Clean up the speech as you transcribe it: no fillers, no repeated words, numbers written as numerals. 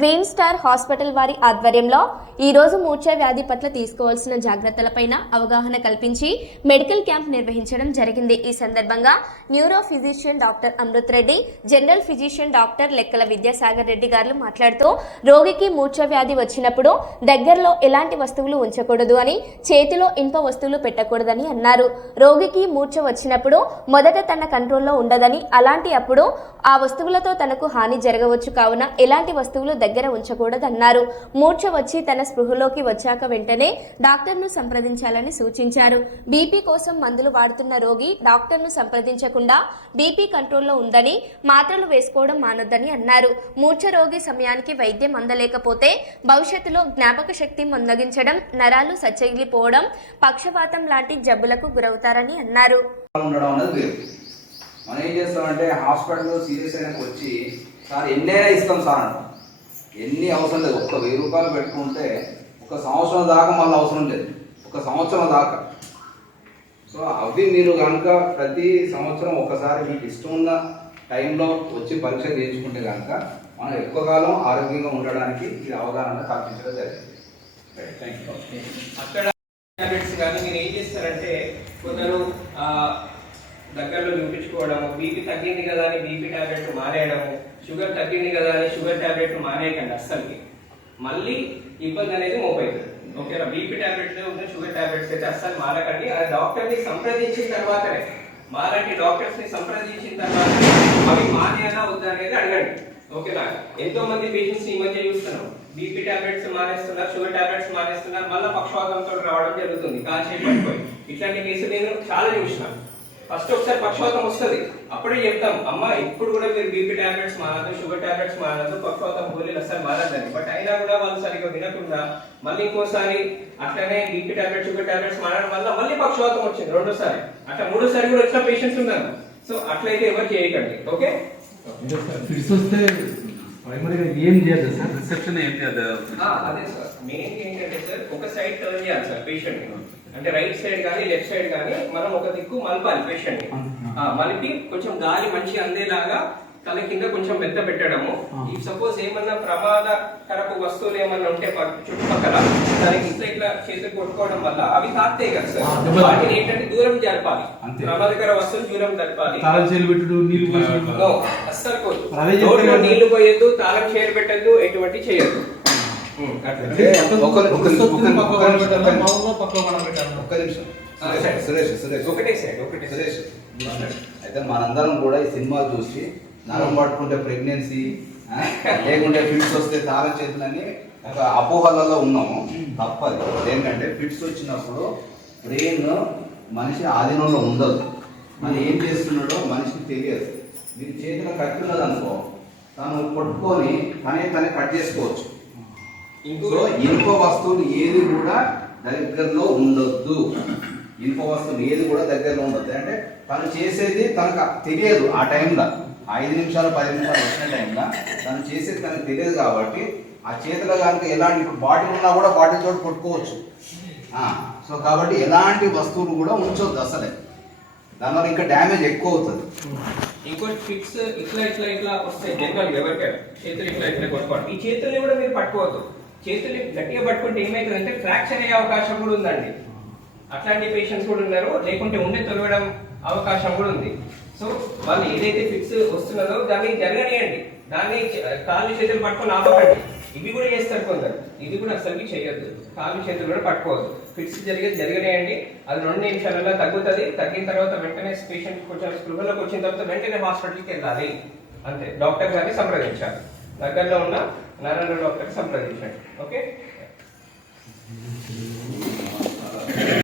Green star hospital వారి ఆధ్వర్యంలో ఈరోజు మూర్ఛ వ్యాధి పట్ల తీసుకోవాల్సిన జాగ్రత్తలపైన అవగాహన కల్పించి మెడికల్ క్యాంప్ నిర్వహించడం జరిగింది. ఈ సందర్భంగా neuro physician doctor Amrit Reddy, general physician doctor లెక్కల విద్యాసాగర్ రెడ్డి గారు మాట్లాడుతూ రోగికి మూర్ఛ వ్యాధి వచ్చినప్పుడు దగ్గరలో ఎలాంటి వస్తువులు ఉంచకూడదు అని, చేతిలో ఇనుప వస్తువులు పెట్టకూడదని అన్నారు. రోగికి మూర్ఛ వచ్చినప్పుడు మొదట తన కంట్రోల్లో ఉండదని, అలాంటి అప్పుడు ఆ వస్తువులతో తనకు హాని జరగవచ్చు కావున ఎలాంటి వస్తువులు దగ్గర ఉంచకూడదన్నారు. మూర్ఛ వచ్చి తన స్పృహలోకి వచ్చాక వెంటనే డాక్టర్ను సంప్రదించాలని సూచించారు. బీపీ కోసం మందులు వాడుతున్న రోగి డాక్టర్ను సంప్రదించకుండా బీపీ కంట్రోల్లో ఉందని, మాత్రలు వేసుకోవడం మానొద్దని అన్నారు. మూర్ఛ రోగి సమయానికి వైద్యం అందలేకపోతే భవిష్యత్తులో జ్ఞాపక శక్తి మందగించడం, నరాలు సచ్చగిలిపోవడం, పక్షవాతం లాంటి జబ్బులకు గురవుతారని అన్నారు. మనం ఏం చేస్తామంటే హాస్పిటల్లో సీరియస్ అయినా వచ్చి సార్ ఎన్నైనా ఇస్తాం సార్ అంటాం. ఎన్ని అవసరం లేదు, ఒక్క 1000 రూపాయలు పెట్టుకుంటే ఒక సంవత్సరం దాకా మళ్ళీ అవసరం లేదు, ఒక సంవత్సరం దాకా. సో అవి మీరు కనుక ప్రతి సంవత్సరం ఒకసారి మీకు ఇష్టం ఉన్న టైంలో వచ్చి పరీక్ష చేయించుకుంటే కనుక మనం ఎక్కువ కాలం ఆరోగ్యంగా ఉండడానికి ఇది అవగాహన కల్పించడం జరిగింది. అక్కడ కానీ మీరు ఏం చేస్తారంటే కొందరు దగ్గరలో చూపించుకోవడము, బీపీ తగ్గింది కదా అని బీపీ టాబ్లెట్ మానేయడము, షుగర్ తగ్గింది కదా అని షుగర్ టాబ్లెట్ మానేయకండి అస్సలకి. మళ్ళీ ఇబ్బంది అనేది మోపైతుంది. ఓకేనా? బీపీ టాబ్లెట్స్ ఉన్న షుగర్ టాబ్లెట్స్ అయితే అస్సలు మారకండి. ఆ డాక్టర్ని సంప్రదించిన తర్వాతనే, మాలాంటి డాక్టర్స్ని సంప్రదించిన తర్వాత అవి మానేయాలా వద్దా అనేది అడగండి. ఓకేనా? ఎంతో మంది పేషెంట్స్ ఈ మధ్య చూస్తున్నాం, బీపీ టాబ్లెట్స్ మానేస్తున్నారు, షుగర్ టాబ్లెట్స్ మానేస్తున్నారు, మళ్ళీ పక్షవాతంతో రావడం జరుగుతుంది, కాల్చేసి పడిపోయి. ఇట్లాంటి కేసులు నేను చాలా చూసినాను. ఫస్ట్ ఒకసారి పక్షవాతం వస్తుంది, అప్పుడే చెప్తాం అమ్మ ఇప్పుడు కూడా మీరు బీపీ టాబ్లెట్స్ మారదు, షుగర్ టాబ్లెట్స్ మారదు, పక్షవాతం గోళీలు అసలు మారదని. బట్ అయినా కూడా వాళ్ళు సరిగ్గా వినకుండా మళ్ళీ ఇంకోసారి అట్లనే బీపీ టాబ్లెట్స్ షుగర్ టాబ్లెట్స్ మారడం వల్ల మళ్ళీ పక్షవాతం వచ్చింది రెండోసారి, అట్లా మూడోసారి కూడా వచ్చిన పేషెంట్స్ ఉన్నారు. సో అట్లయితే ఎవరు చేయకండి. ఓకే? ప్రైమరీగా ఏం చేయాలి సార్? రిసెప్షన్ ఏం చేయాలి? అదే సార్, మెయిన్ ఏంటంటే సార్ ఒక సైడ్ టర్న్ చేయాలి సార్ పేషెంట్. అంటే రైట్ సైడ్ కానీ లెఫ్ట్ సైడ్ కానీ మనం ఒక దిక్కు మలపాలి పేషెంట్. మలిపి కొంచెం గాలి మంచి అందేలాగా తల కింద కొంచెం మెత్త పెట్టడము. ఈ సపోజ్ ఏమన్నా ప్రమాదకరపు వస్తువులు ఏమన్నా ఉంటే చుట్టుపక్కల దానికి ఇట్లా చేతులు కొట్టుకోవడం వల్ల అవి తాకుతాయి కదా సార్, వాటిని ఏంటంటే దూరం జరపాలి. ప్రమాదకర వస్తువులు దూరం జరపాలి. అస్సలు నీళ్లు పోయొద్దు, తాళం చేయరు పెట్టద్దు, ఎటువంటి చేయొద్దు. అయితే మనందరం కూడా ఈ సినిమా చూసి నరం పట్టుకుంటే ప్రెగ్నెన్సీ, లేకుంటే ఫిట్స్ వస్తే తాళం చేతులని ఒక అపోహలలో ఉన్నాము. తప్పది. ఏంటంటే ఫిట్స్ వచ్చినప్పుడు బ్రెయిన్ మనిషి ఆధీనంలో ఉండదు, మనం ఏం చేస్తున్నాడో మనిషికి తెలియదు. మీరు చేతిలో కట్టున్నది అనుకో, తను కొట్టుకొని తనే కట్ చేసుకోవచ్చు. సో ఇనుప వస్తువులు ఏది కూడా దగ్గరలో ఉండొద్దు. ఇనుప వస్తువులు ఏది కూడా దగ్గరలో ఉండొద్దు. అంటే తను చేసేది తనకు తెలియదు. ఆ టైంలో 5 నిమిషాలు 10 నిమిషాలు వచ్చిన టైంలో తను చేసేది తనకు తెలియదు. కాబట్టి ఆ చేతిలో కనుక ఎలాంటి బాటిల్ ఉన్నా కూడా బాటిల్ తోటి కొట్టుకోవచ్చు. సో కాబట్టి ఎలాంటి వస్తువులు కూడా ఉంచొద్దు అసలే, దానివల్ల ఇంకా డ్యామేజ్ ఎక్కువ అవుతుంది. ఇంకోటి ఫిక్స్ ఇట్లా ఇట్లా ఇట్లా వస్తాయి జనరల్ ఎవరికైనా చేతులు ఇట్లా ఇట్లా కొట్టుకోవాలి. ఈ చేతుల్ని కూడా మీరు పట్టుకోవద్దు. చేతులు గట్టిగా పట్టుకుంటే ఏమవుతుందంటే ఫ్రాక్చర్ అయ్యే అవకాశం కూడా ఉందండి. అట్లాంటి పేషెంట్స్ కూడా ఉన్నారు, లేకుంటే ఉండే తొలగడం అవకాశం కూడా ఉంది. సో వాళ్ళు ఏదైతే ఫిక్స్ వస్తున్నదో దాన్ని జరగనియండి, దాన్ని కాళ్ళు చేతులు పట్టుకొని ఆపకండి. ఇవి కూడా చేస్తారు కొందరు, ఇది కూడా అసలుకి చేయొద్దు. కాళ్ళు చేతులు కూడా పట్టుకోవద్దు. ఫిక్స్ జరగనియండి. అది 2 నిమిషాలలో తగ్గుతుంది. తగ్గిన తర్వాత వెంటనే పేషెంట్ కొంచెం స్పృహలోకి వచ్చిన తర్వాత వెంటనే హాస్పిటల్కి వెళ్ళాలి. అంతే, డాక్టర్ గారిని సంప్రదించాలి. దగ్గరలో ఉన్న నరాల డాక్టర్ సంప్రదించండి. ఓకే?